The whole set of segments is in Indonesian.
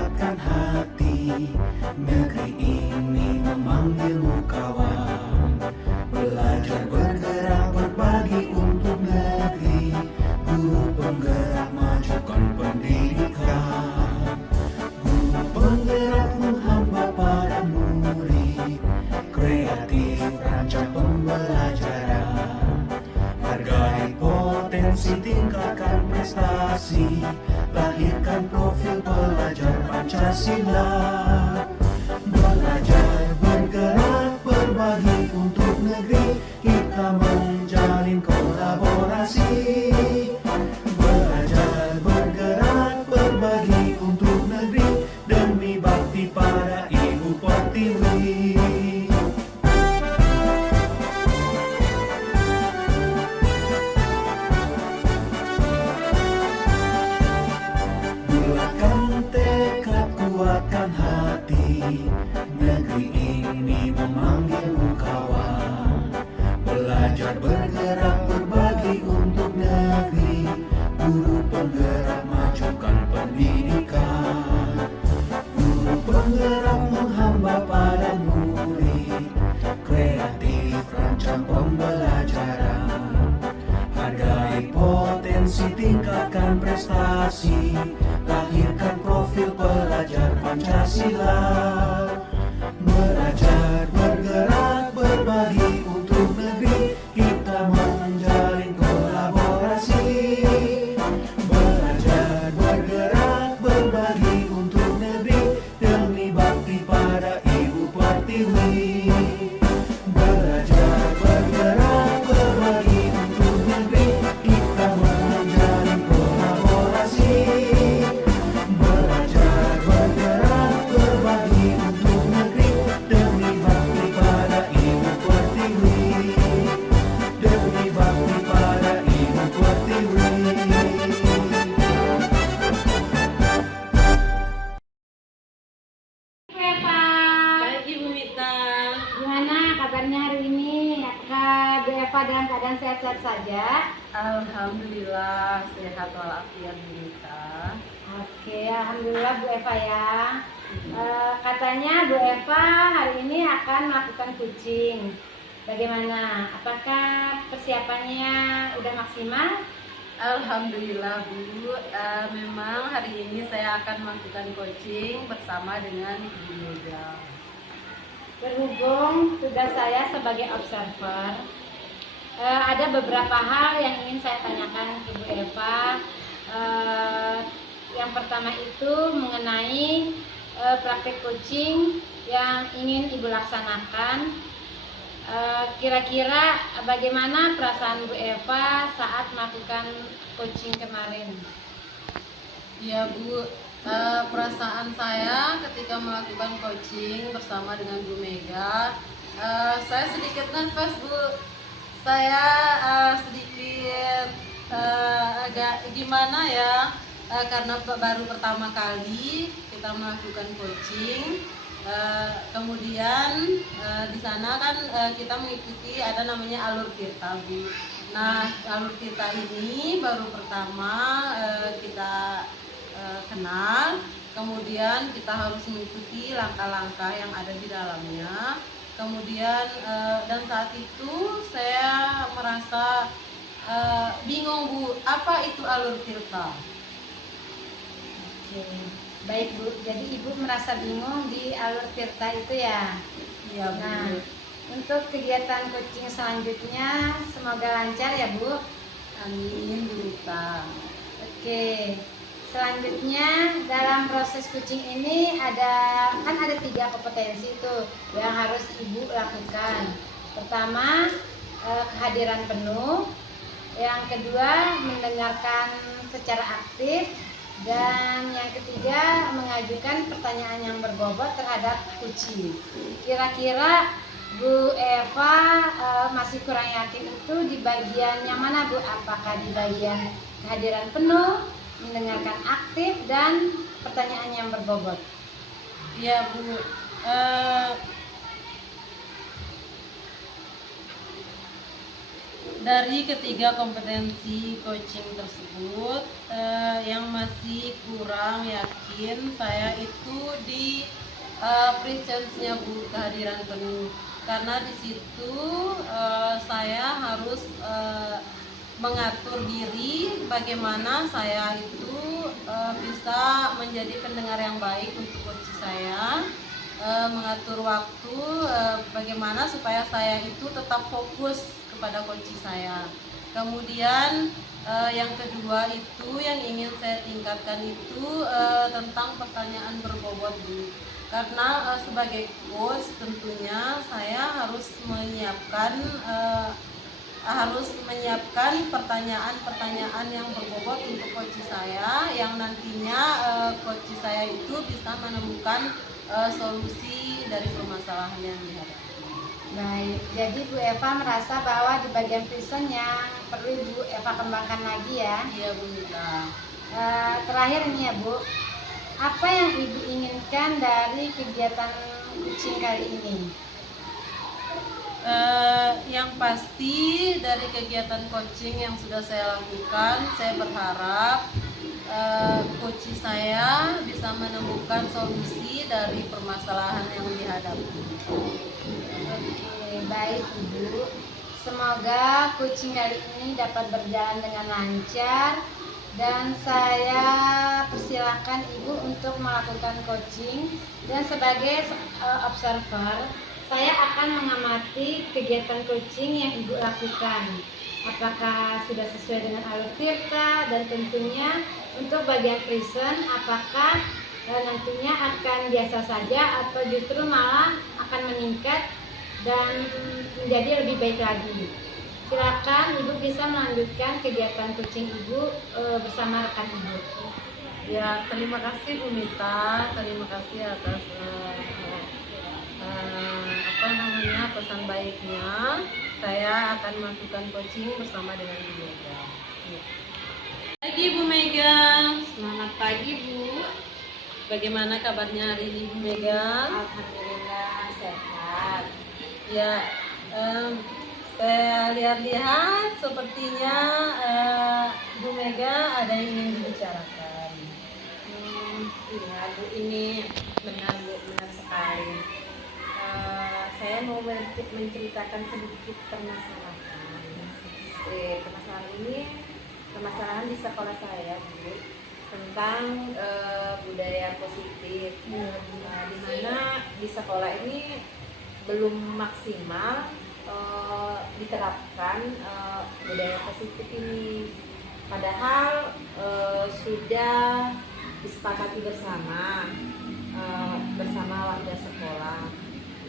kuatkan hati. Negeri ini memanggilmu kawan. Belajar bergerak berbagi untuk negeri. Guru penggerak majukan pendidikan. Guru penggerak menghamba pada murid. Kreatif rancang pembelajaran. Hargai potensi, tingkatkan prestasi. Lahirkan profil pelajar Pancasila. Belajar bergerak berbagi untuk negeri. Kita menjalin kolaborasi. Belajar bergerak berbagi untuk negeri. Demi bakti pada Ibu Pertiwi. Bulatkan tekad, kuatkan hati. Negeri ini memanggilmu kawan. Belajar bergerak berbagi untuk negeri. Guru penggerak majukan pendidikan. Guru penggerak menghamba pada murid. Kreatif rancang pembelajaran. Hargai potensi, tingkatkan prestasi. Lahirkan profil pelajar Pancasila. Belajar bergerak berbagi untuk negeri. Kita menjalin kolaborasi. Belajar bergerak berbagi untuk negeri. Demi bakti pada Ibu Pertiwi. Belajar bergerak berbagi untuk negeri. Kita menjalin kolaborasi. Belajar bergerak berbagi untuk negeri. Demi bakti pada Ibu Pertiwi. Demi bakti pada Ibu Pertiwi. Eva, Baik Ibu Mita, gimana kabarnya hari ini? Apakah Bu Eva dalam keadaan sehat-sehat saja? alhamdulillah sehat walafiat Bu Mita. Oke, alhamdulillah Bu Eva ya. Katanya Bu Eva hari ini akan melakukan coaching. Bagaimana? Apakah persiapannya udah maksimal? Alhamdulillah Bu, memang hari ini saya akan melakukan coaching bersama dengan Ibu Mega. Berhubung tugas saya sebagai observer, ada beberapa hal yang ingin saya tanyakan ke Bu Eva. Yang pertama itu mengenai praktek coaching yang ingin Ibu laksanakan. Kira-kira bagaimana perasaan Bu Eva saat melakukan coaching kemarin? Ya Bu, perasaan saya ketika melakukan coaching bersama dengan Bu Mega, saya sedikit nervous Bu. Saya sedikit agak gimana ya, karena baru pertama kali kita melakukan coaching. Kemudian di sana kan kita mengikuti ada namanya alur tirta Bu. Nah, alur tirta ini baru pertama kita kenal, kemudian kita harus mengikuti langkah-langkah yang ada di dalamnya. Kemudian dan saat itu saya merasa bingung Bu, apa itu alur tirta? Oke, baik Bu. Jadi Ibu merasa bingung di alur tirta itu ya? Iya Bu. Nah, untuk kegiatan coaching selanjutnya semoga lancar ya Bu. Amin Bu Mita. Oke, selanjutnya dalam proses coaching ini ada 3 kompetensi tuh yang harus Ibu lakukan. Pertama, kehadiran penuh. Yang kedua, mendengarkan secara aktif. Dan yang ketiga, mengajukan pertanyaan yang berbobot terhadap coaching. Kira-kira Bu Eva masih kurang yakin itu di bagian yang mana Bu? Apakah di bagian kehadiran penuh, mendengarkan aktif, dan pertanyaan yang berbobot? Iya Bu, Dari ketiga kompetensi coaching tersebut, yang masih kurang yakin saya itu di presence-nya Bu, kehadiran penuh. Karena di situ saya harus mengatur diri bagaimana saya itu bisa menjadi pendengar yang baik untuk coach saya, mengatur waktu, bagaimana supaya saya itu tetap fokus kepada kunci saya. Kemudian yang kedua itu yang ingin saya tingkatkan itu tentang pertanyaan berbobot Bu. Karena sebagai coach tentunya saya harus menyiapkan pertanyaan-pertanyaan yang berbobot untuk coach saya, yang nantinya coach saya itu bisa menemukan solusi dari permasalahan yang dihadapi. Baik, jadi Bu Eva merasa bahwa di bagian prison yang perlu Bu Eva kembangkan lagi ya. Iya Bu Mita. Terakhir nih ya Bu, apa yang Ibu inginkan dari kegiatan coaching kali ini? Yang pasti dari kegiatan coaching yang sudah saya lakukan, saya berharap coach saya bisa menemukan solusi dari permasalahan yang dihadapi. Oke, baik Ibu. Semoga coaching kali ini dapat berjalan dengan lancar dan saya persilakan Ibu untuk melakukan coaching, dan sebagai observer saya akan mengamati kegiatan coaching yang Ibu lakukan. Apakah sudah sesuai dengan alur tirta, dan tentunya untuk bagian prison apakah nantinya akan biasa saja atau justru malah akan meningkat dan menjadi lebih baik lagi. Silakan Ibu bisa melanjutkan kegiatan coaching Ibu bersama rekan Ibu. Ya, terima kasih Bu Mita, terima kasih atas pesan baiknya. Saya akan melakukan coaching bersama dengan Bu Mega. Pagi Bu Mega. Selamat pagi Bu. Bagaimana kabarnya hari ini Bu Mega? Alhamdulillah sehat. Ya, saya lihat-lihat sepertinya Bu Mega ada yang ingin dibicarakan. Iya Bu, ini benar Bu, benar sekali. Saya mau menceritakan sedikit permasalahan. Permasalahan di sekolah saya Bu, tentang budaya positif. Di mana di sekolah ini belum maksimal diterapkan budaya positif ini. Padahal sudah disepakati bersama warga sekolah,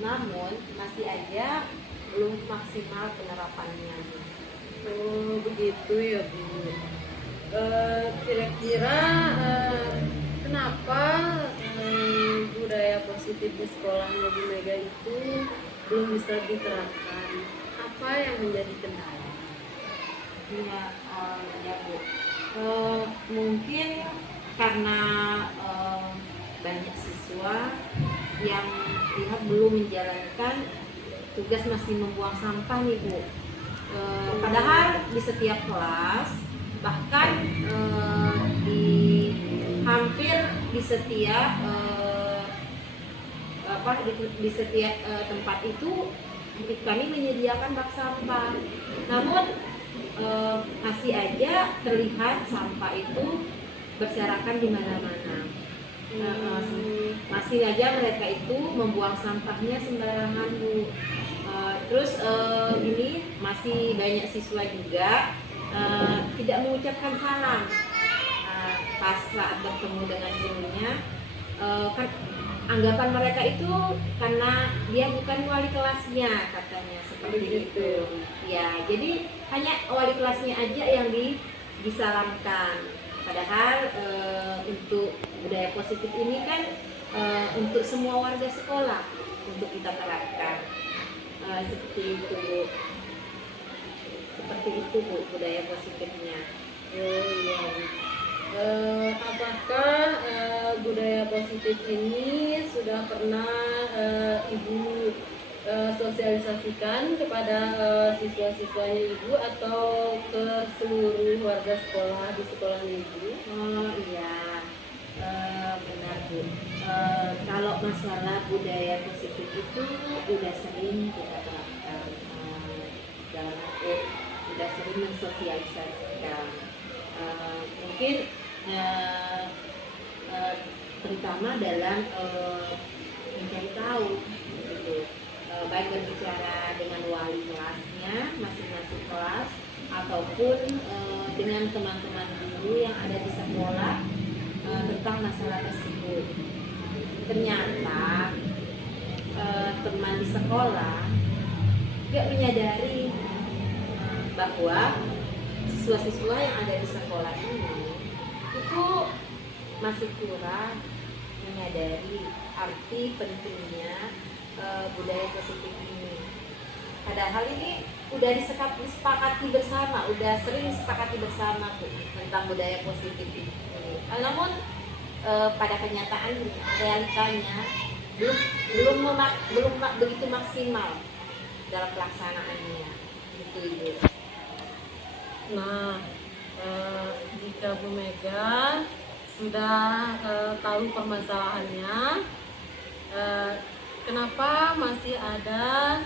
namun masih aja belum maksimal penerapannya. Oh, begitu ya Bu. Kira-kira kenapa budaya positif di sekolahnya Bu Mega itu belum bisa diterapkan? Apa yang menjadi kendala? Ya Bu, mungkin karena banyak siswa yang belum menjalankan tugas, masih membuang sampah nih Bu. Padahal di setiap kelas, bahkan hampir di setiap tempat itu kami menyediakan bak sampah. Namun masih aja terlihat sampah itu berserakan di mana-mana. Masih aja mereka itu membuang sampahnya sembarangan Bu. Terus ini masih banyak siswa juga tidak mengucapkan salam pas saat bertemu dengan gurunya. Kan anggapan mereka itu karena dia bukan wali kelasnya, katanya seperti itu. Ya, jadi hanya wali kelasnya aja yang disalamkan. Padahal untuk budaya positif ini kan untuk semua warga sekolah untuk kita terapkan. Seperti itu Bu, budaya positifnya. Oh iya. Apakah budaya positif ini sudah pernah Ibu sosialisasikan kepada siswa-siswanya Ibu atau ke seluruh warga sekolah di sekolahnya Ibu? Oh iya, benar Bu. Kalau masalah budaya positif itu udah sering kita terapkan, dalam arti udah sering mensosialisasikan. Mungkin terutama dalam mencari tahu, gitu. Baik berbicara dengan wali kelasnya masing-masing kelas ataupun dengan teman-teman guru yang ada di sekolah tentang masalah tersebut. Ternyata teman di sekolah tidak menyadari bahwa siswa-siswa yang ada di sekolah ini itu masih kurang menyadari arti pentingnya budaya positif ini. Padahal ini udah disepakati bersama, udah sering disepakati bersama tuh tentang budaya positif ini. Namun pada kenyataan realitanya belum begitu maksimal dalam pelaksanaannya, gitu Ibu. Nah, jika Bu Mega sudah tahu permasalahannya, kenapa masih ada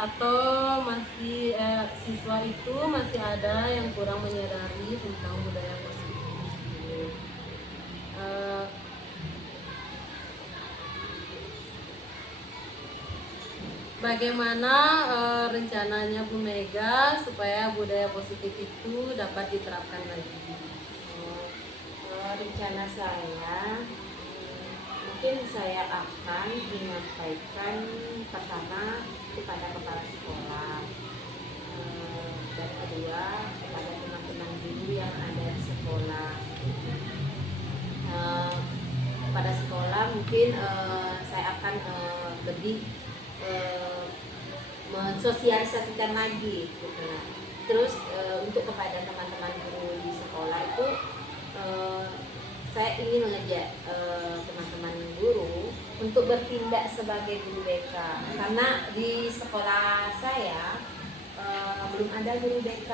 atau masih siswa itu masih ada yang kurang menyadari tentang budaya positif? Bagaimana rencananya Bu Mega supaya budaya positif itu dapat diterapkan lagi? Rencana saya mungkin saya akan menyampaikan pertama kepada kepala sekolah, dan kedua kepada teman-teman guru yang ada di sekolah. Pada sekolah mungkin saya akan lebih mensosialisasikan lagi gitu. Terus untuk kepada teman-teman guru di sekolah itu saya ingin mengajak teman-teman guru untuk bertindak sebagai guru BK, karena di sekolah saya belum ada guru BK.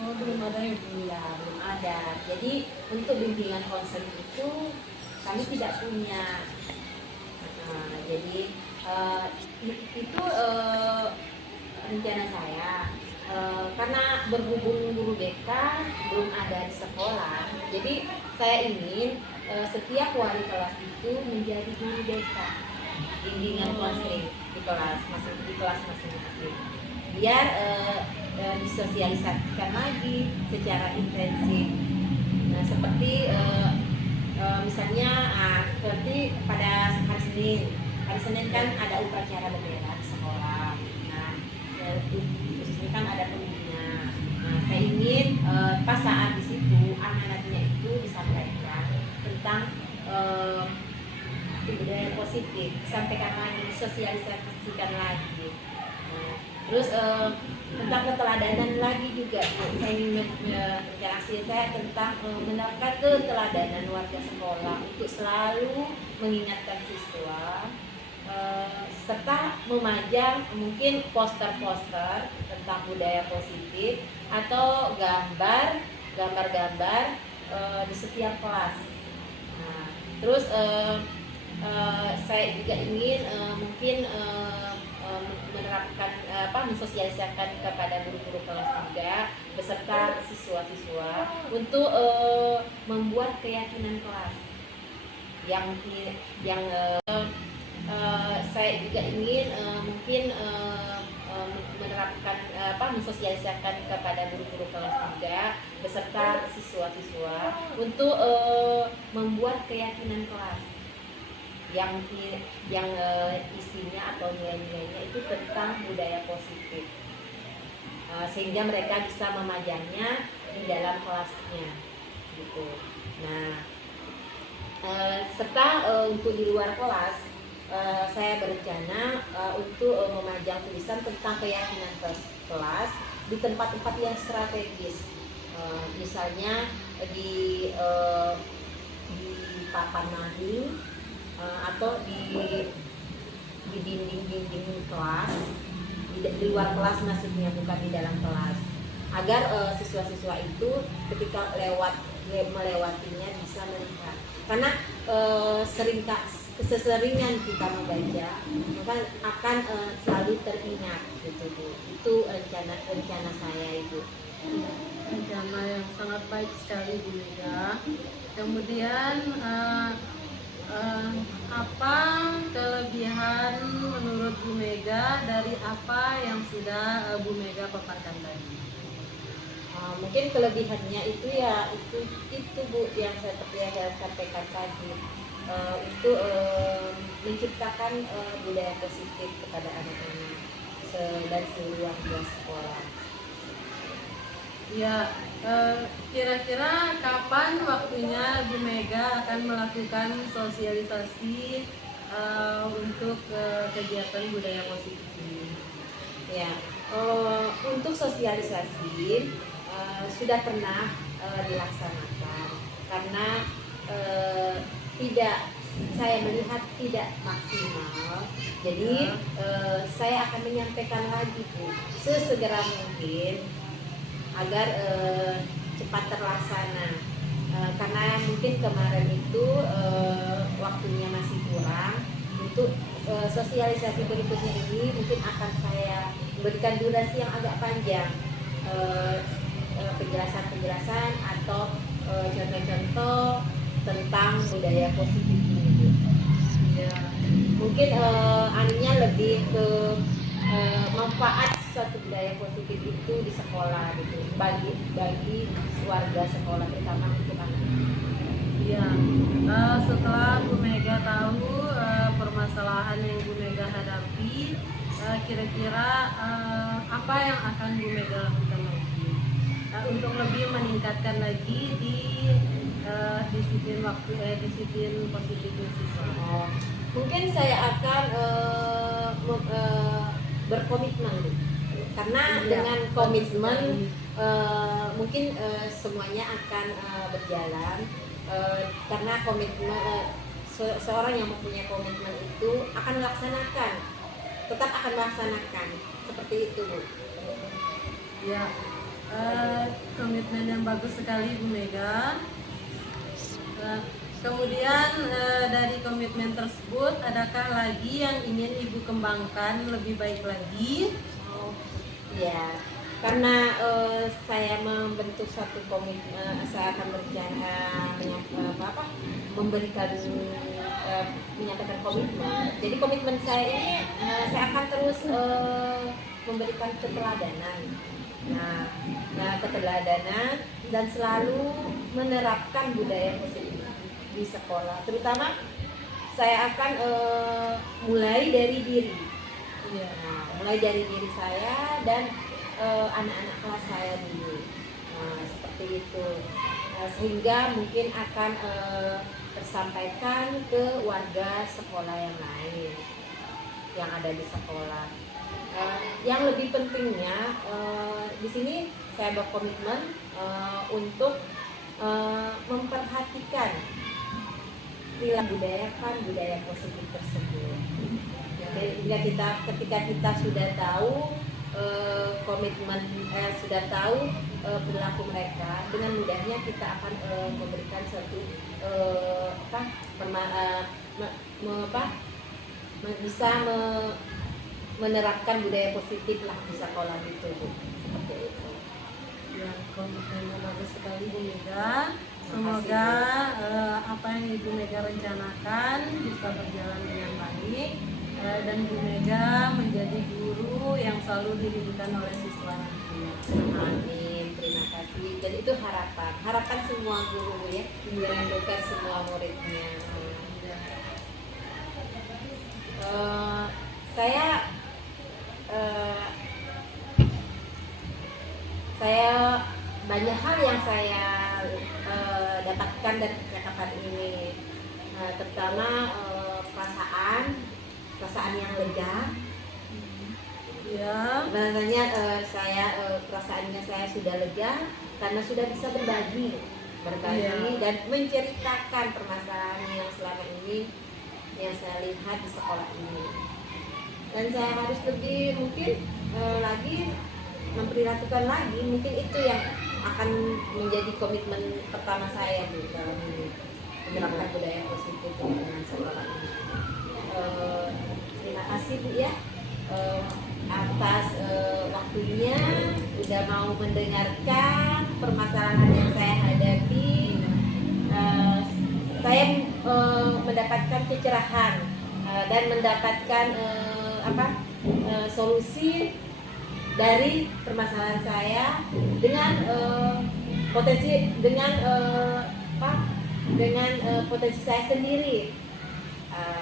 Oh, belum ada ya Bu? Iya, belum ada. Jadi untuk bimbingan konseling itu kami tidak punya. Jadi itu rencana saya. Karena berhubung guru BK belum ada di sekolah, jadi saya ingin setiap wali kelas itu menjadi guru BK, bimbingan konseling di kelas masing-masing, biar disosialisasikan lagi secara intensif. Nah, seperti misalnya seperti pada hari Senin kan ada upacara bendera di sekolah. Nah, khususnya kan ada pembina. Nah, saya ingin pas saat di situ anak-anaknya itu disampaikan tentang budaya positif, disampaikan lagi, disosialisasikan lagi. Nah, terus tentang keteladanan lagi juga, saya ingin menjelaskan saya tentang menerapkan keteladanan warga sekolah untuk selalu mengingatkan siswa, serta memajang mungkin poster-poster tentang budaya positif atau gambar-gambar di setiap kelas. Nah, terus saya juga ingin mungkin menerapkan mensosialisasikan kepada guru-guru kelas juga beserta siswa-siswa untuk membuat keyakinan kelas yang saya juga ingin mungkin menerapkan mensosialisasikan kepada guru-guru kelas juga beserta siswa-siswa untuk membuat keyakinan kelas yang isinya atau nilai-nilainya itu tentang budaya positif, sehingga mereka bisa memajangnya di dalam kelasnya gitu. Nah, serta untuk di luar kelas saya berencana untuk memajang tulisan tentang keyakinan kelas di tempat-tempat yang strategis, misalnya di papan mading atau di di dinding-dinding kelas, di luar kelas maksudnya, bukan di dalam kelas, agar siswa-siswa itu ketika melewatinya bisa melihat. Karena keseringan kita membaca maka akan selalu teringat gitu Bu. Itu rencana saya itu. Rencana yang sangat baik sekali Bu Mega. Kemudian apa kelebihan menurut Bu Mega dari apa yang sudah Bu Mega paparkan tadi? Mungkin kelebihannya itu ya itu Bu, yang seperti yang saya sampaikan tadi, itu menciptakan budaya positif kepada anak-anak dan seluruh warga sekolah. Ya, kira-kira kapan waktunya Bu Mega akan melakukan sosialisasi untuk kegiatan budaya positif ini? Ya, untuk sosialisasi sudah pernah dilaksanakan, karena saya melihat tidak maksimal. Jadi saya akan menyampaikan lagi Bu, sesegera mungkin agar cepat terlaksana. Karena mungkin kemarin itu waktunya masih kurang. Untuk sosialisasi berikutnya ini mungkin akan saya berikan durasi yang agak panjang, penjelasan atau contoh-contoh tentang budaya positif ini. Ya, Mungkin anunya lebih ke manfaat suatu budaya positif itu di sekolah gitu, bagi warga sekolah, terutama untuk anak-anak. ya. Setelah Bu Mega tahu permasalahan yang Bu Mega hadapi, kira-kira apa yang akan Bu Mega lakukan lagi untuk lebih meningkatkan lagi di disiplin positifnya siswa? Mungkin saya akan berkomitmen, karena dengan komitmen mungkin semuanya akan berjalan, karena komitmen seorang yang mempunyai komitmen itu akan tetap akan melaksanakan seperti itu Bu. Ya, komitmen yang bagus sekali Bu Mega. Kemudian dari komitmen tersebut, adakah lagi yang ingin Ibu kembangkan lebih baik lagi? Ya, karena saya membentuk satu komitmen, saya akan berencana menyampaikan komitmen. Jadi komitmen saya ini saya akan terus memberikan keteladanan. Nah, keteladanan dan selalu menerapkan budaya positif di sekolah. Terutama saya akan mulai dari diri. Mulai dari diri saya dan anak-anak kelas saya dulu. Seperti itu. Sehingga mungkin akan tersampaikan ke warga sekolah yang lain yang ada di sekolah. Yang lebih pentingnya di sini saya berkomitmen untuk memperhatikan budayakan budaya positif tersebut. Ketika kita sudah tahu komitmen, sudah tahu perilaku mereka, dengan mudahnya kita akan memberikan suatu bisa menerapkan budaya positif lah di sekolah itu Bu. Seperti itu. Ya, komitmennya bagus sekali Bu Mega. Semoga apa yang Ibu Mega rencanakan bisa berjalan dengan baik, dan Bu Mega menjadi guru yang selalu dirindukan oleh siswa nantinya. Amin, terima kasih. Dan itu harapan semua guru ya, merindukan semua muridnya. Saya banyak hal yang saya dapatkan dari percakapan ini, terutama perasaan yang lega. Ya, Bahasanya perasaannya saya sudah lega karena sudah bisa berbagi dan menceritakan permasalahan yang selama ini yang saya lihat di sekolah ini. dan saya harus lebih mungkin lagi memperhatikan lagi, mungkin itu yang akan menjadi komitmen pertama saya Bu dalam menerapkan budaya positif di lingkungan sekolah ini. Terima kasih Bu ya atas waktunya, udah mau mendengarkan permasalahan yang saya hadapi. Saya mendapatkan pencerahan dan mendapatkan solusi dari permasalahan saya dengan potensi saya sendiri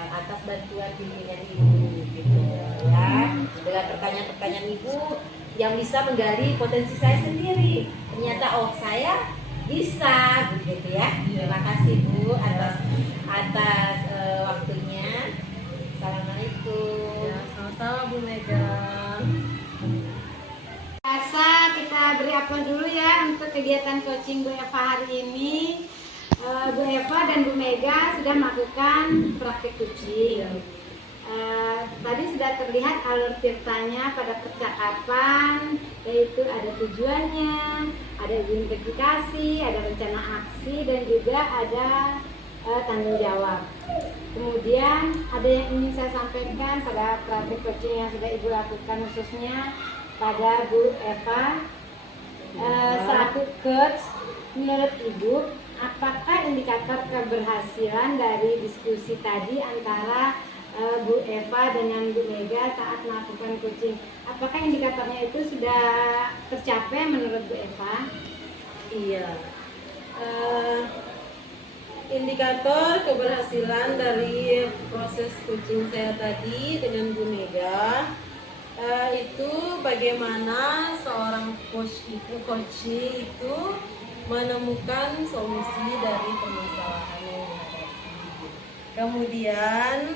atas bantuan bimbingan ibu gitu ya, dengan pertanyaan-pertanyaan ibu yang bisa menggali potensi saya sendiri. Ternyata saya bisa gitu ya. Terima kasih Bu atas waktunya. Assalamualaikum. Ya, sama-sama Bu Mega. Biasa kita beri aplaus dulu ya untuk kegiatan coaching Bu Eva hari ini. Bu Eva dan Bu Mega sudah melakukan praktik coaching. Tadi sudah terlihat alur ceritanya pada percakapan, yaitu ada tujuannya, ada identifikasi, ada rencana aksi, dan juga ada tanggung jawab. Kemudian ada yang ingin saya sampaikan pada praktik coaching yang sudah Ibu lakukan, khususnya pada Bu Eva selaku coach. Menurut Ibu, apakah indikator keberhasilan dari diskusi tadi antara Bu Eva dengan Bu Mega saat melakukan coaching? Apakah indikatornya itu sudah tercapai menurut Bu Eva? Iya. Indikator keberhasilan dari proses coaching saya tadi dengan Bu Mega itu bagaimana seorang coach itu menemukan solusi dari permasalahan yang dihadapi. Kemudian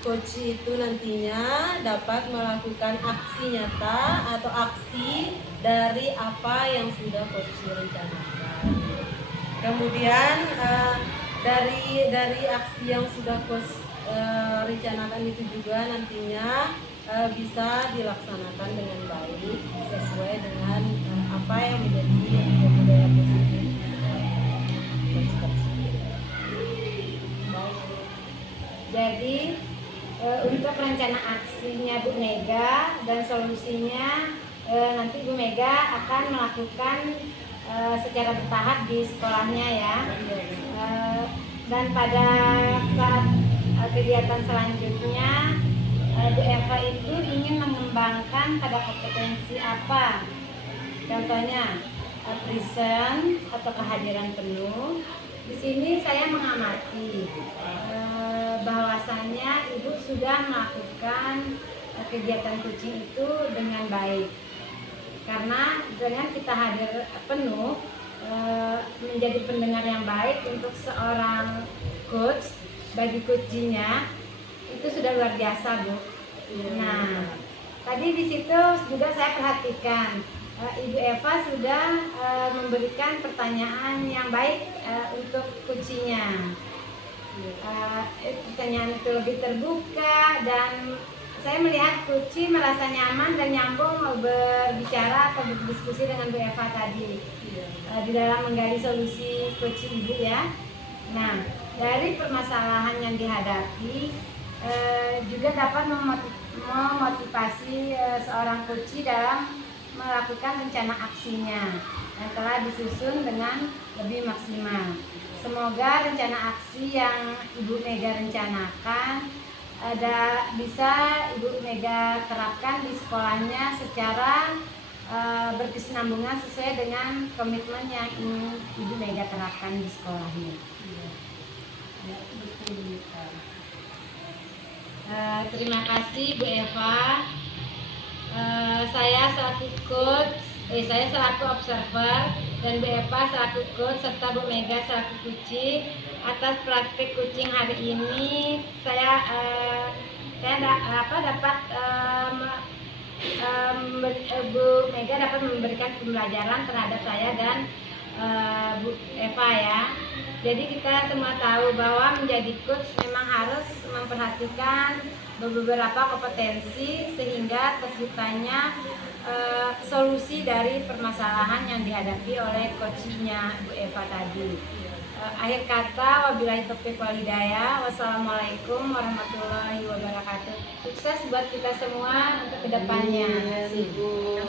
coach itu nantinya dapat melakukan aksi nyata atau aksi dari apa yang sudah coach rencanakan. Kemudian dari aksi yang sudah coach rencanakan itu juga nantinya bisa dilaksanakan dengan baik sesuai dengan apa yang menjadi budaya positif. Jadi untuk rencana aksinya Bu Mega dan solusinya nanti Bu Mega akan melakukan secara bertahap di sekolahnya ya. Dan pada saat kegiatan selanjutnya Bu Eva itu ingin mengembangkan pada kompetensi apa? Contohnya present atau kehadiran penuh. Di sini saya mengamati bahwasannya Ibu sudah melakukan kegiatan coaching itu dengan baik. Karena dengan kita hadir penuh menjadi pendengar yang baik untuk seorang coach bagi coachingnya itu sudah luar biasa Bu. Nah, tadi di situ juga saya perhatikan Ibu Eva sudah memberikan pertanyaan yang baik untuk coachingnya. Pertanyaan itu lebih terbuka dan saya melihat coaching merasa nyaman dan nyambung berbicara atau berdiskusi dengan Bu Eva tadi di dalam menggali solusi coaching Ibu ya. Nah, dari permasalahan yang dihadapi juga dapat memotivasi seorang coach dalam melakukan rencana aksinya yang telah disusun dengan lebih maksimal. Semoga rencana aksi yang Ibu Mega rencanakan bisa Ibu Mega terapkan di sekolahnya secara berkesinambungan sesuai dengan komitmen yang ingin Ibu Mega terapkan di sekolahnya. Terima kasih Bu Eva. Saya selaku coach, saya selaku observer dan Bu Eva selaku coach serta Bu Mega selaku coaching atas praktik coaching hari ini saya dapat Bu Mega dapat memberikan pembelajaran terhadap saya dan Bu Eva ya. Jadi kita semua tahu bahwa menjadi coach memang harus memperhatikan beberapa kompetensi sehingga terciptanya solusi dari permasalahan yang dihadapi oleh coachnya Bu Eva tadi. Akhir kata, wabillahi taufiq wal hidayah. Wassalamualaikum warahmatullahi wabarakatuh. Sukses buat kita semua untuk kedepannya. Amin, Bu.